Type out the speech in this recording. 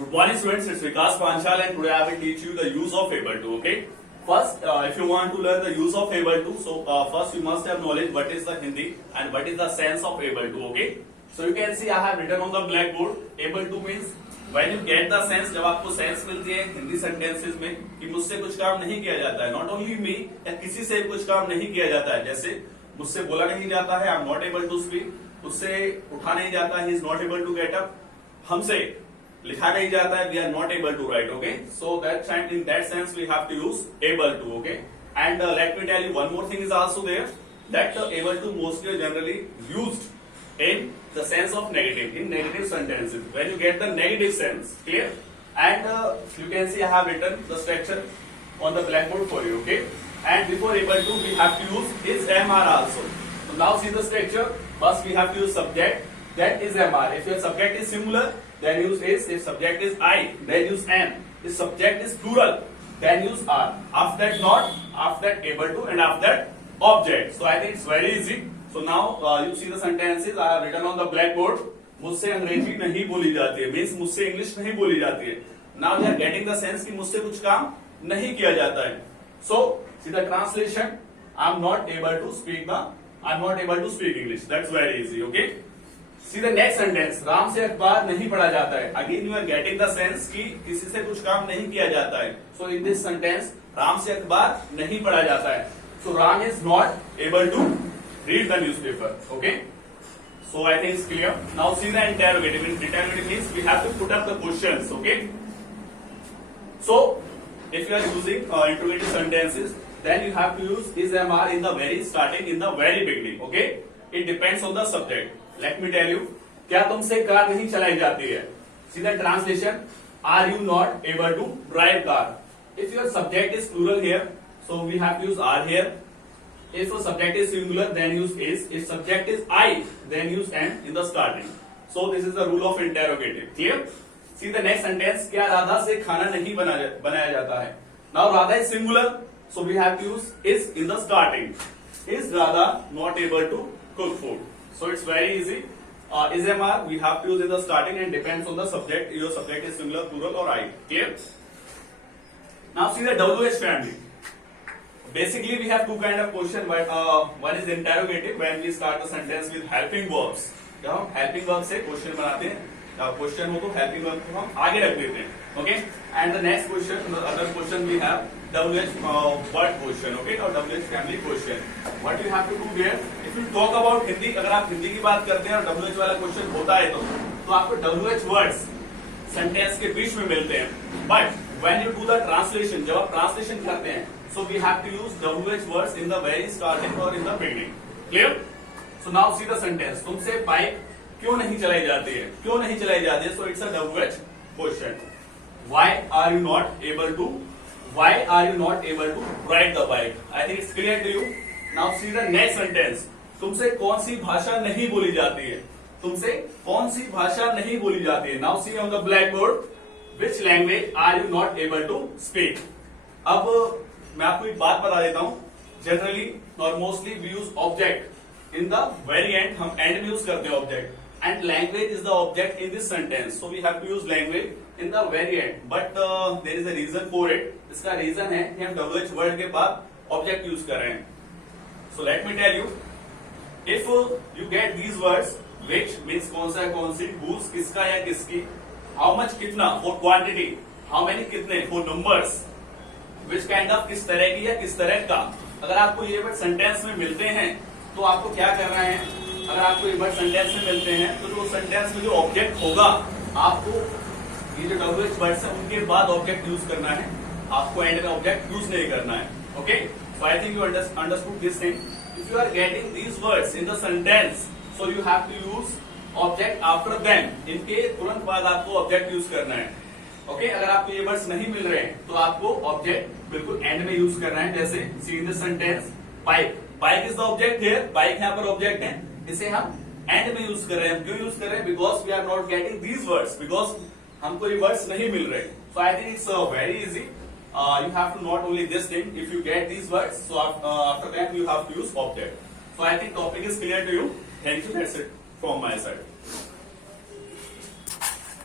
Good morning, students. It's Vikas Panchal, and today I will teach you the use of able to. Okay. First, if you want to learn the use of able to, so first you must have knowledge what is the Hindi and what is the sense of able to. Okay. So you can see I have written on the blackboard. Able to means when you get the sense, जब आपको sense मिलती है Hindi sentences में कि मुझसे कुछ काम नहीं किया जाता है, not only me या किसी से कुछ काम नहीं किया जाता है, जैसे मुझसे बोला नहीं जाता है, I am not able to speak, उससे उठा नहीं जाता है, he is not able to get up, हमसे लिखा नहीं जाता है, we are not able to write. Okay, so that time in that sense we have to use able to. Okay, and let me tell you one more thing is also there, that able to mostly generally used in the sense of negative, in negative sentences when you get the negative sense. Clear? And you can see I have written the structure on the blackboard for you. Okay, and before able to we have to use is MR also. So now see the structure. First we have to use subject, that is MR. If your subject is singular, then use is. If subject is I, then use am. If subject is plural, then use are. After that not, after that able to, and after that object. So I think it's very easy. So now you see the sentences I have written on the blackboard. मुझसे अंग्रेजी नहीं बोली जाती है, means मुझसे English नहीं बोली जाती है. Now you are getting the sense कि मुझसे कुछ काम नहीं किया जाता है. So see the translation. I'm not able to speak English. That's very easy. Okay. See the next sentence. Ram से अखबार नहीं पढ़ा जाता है. Again you are getting the sense कि किसी से कुछ काम नहीं किया जाता है. So in this sentence Ram से अखबार नहीं पढ़ा जाता है. So Ram is not able to read the newspaper. Okay. So I think it's clear. Now see the interrogative. Interrogative means we have to put up the questions. Okay. So if you are using interrogative sentences, then you have to use is MR in the very starting, in the very beginning. Okay. It depends on the subject. Let me tell you, क्या तुमसे car नहीं चलाई जाती है? See the translation. Are you not able to drive car? If your subject is plural here, so we have to use are here. If your subject is singular, then use is. If subject is I, then use am in the starting. So this is the rule of interrogative. Clear? See the next sentence. क्या राधा से खाना नहीं बनाया जाता है? Now Radha is singular, so we have to use is in the starting. Is Radha not able to cook food? So it's very easy. Is MR we have to use in the starting and depends on the subject. Your subject is singular, plural or I. Clear? Now see the WH family. Basically we have two kind of question. One is interrogative when we start the sentence with helping verbs. जब हम helping verb से question बनाते हैं, question हो तो helping verb को हम आगे रख देते हैं. Okay? And the next question, the other question we have WH word question. Okay? और WH family question. What you have to do there? If you talk about Hindi, अगर आप हिंदी की बात करते हैं और WH वाला क्वेश्चन होता है तो आपको WH वर्ड्स सेंटेंस के बीच में मिलते हैं. But when you do the translation, जब आप ट्रांसलेशन करते हैं, so we have to use WH words in the very starting और in the beginning. Clear? So now see the sentence. तुमसे बाइक क्यों नहीं चलाई जाती है? क्यों नहीं चलाई जाती है? So it's a WH question. Why are you not able to ride the bike? I think it's clear to you. Now see the next sentence. तुमसे कौन सी भाषा नहीं बोली जाती है? तुमसे कौन सी भाषा नहीं बोली जाती है? Now see on the blackboard, which language are you not able to speak? अब मैं आपको एक बात बता देता हूँ. Generally or mostly we use object in the very end. हम end में use करते हैं object. And language is the object in this sentence. So we have to use language in the very end. But there is a reason for it. इसका reason है कि हम WH word के बाद object use कर रहे हैं. So let me tell you, if you get these words, which means कौन सा है कौन सी, whose किसका या किसकी, how much कितना for quantity, how many कितने for numbers, which kind of किस तरह की या किस तरह का. अगर आपको ये वर्ड सेंटेंस में मिलते हैं तो आपको क्या करना है? अगर आपको ये वर्ड सेंटेंस में मिलते हैं तो जो सेंटेंस में जो ऑब्जेक्ट होगा, आपको ये जो WH वर्ड्स है उनके बाद ऑब्जेक्ट यूज करना है. आपको एंड में ऑब्जेक्ट यूज नहीं करना है. Okay? So I think you understood this thing. If you are getting these words in the sentence, so you have to use object after them. इनके तुरंत बाद आपको ऑब्जेक्ट यूज करना है. ओके? अगर आपको ये वर्ड्स नहीं मिल रहे हैं तो आपको ऑब्जेक्ट बिल्कुल एंड में यूज करना है. जैसे see in the sentence bike. Bike is the object here. Bike यहाँ पर ऑब्जेक्ट है. इसे हम एंड में यूज कर रहे हैं. क्यों यूज कर रहे हैं? Because we are not getting these words. Because हमको ये वर्ड्स नहीं मिल रहे. So I think it's very easy. You have to not only this thing. If you get these words, so after that you have to use object. So I think topic is clear to you. Thank you. That's it from my side.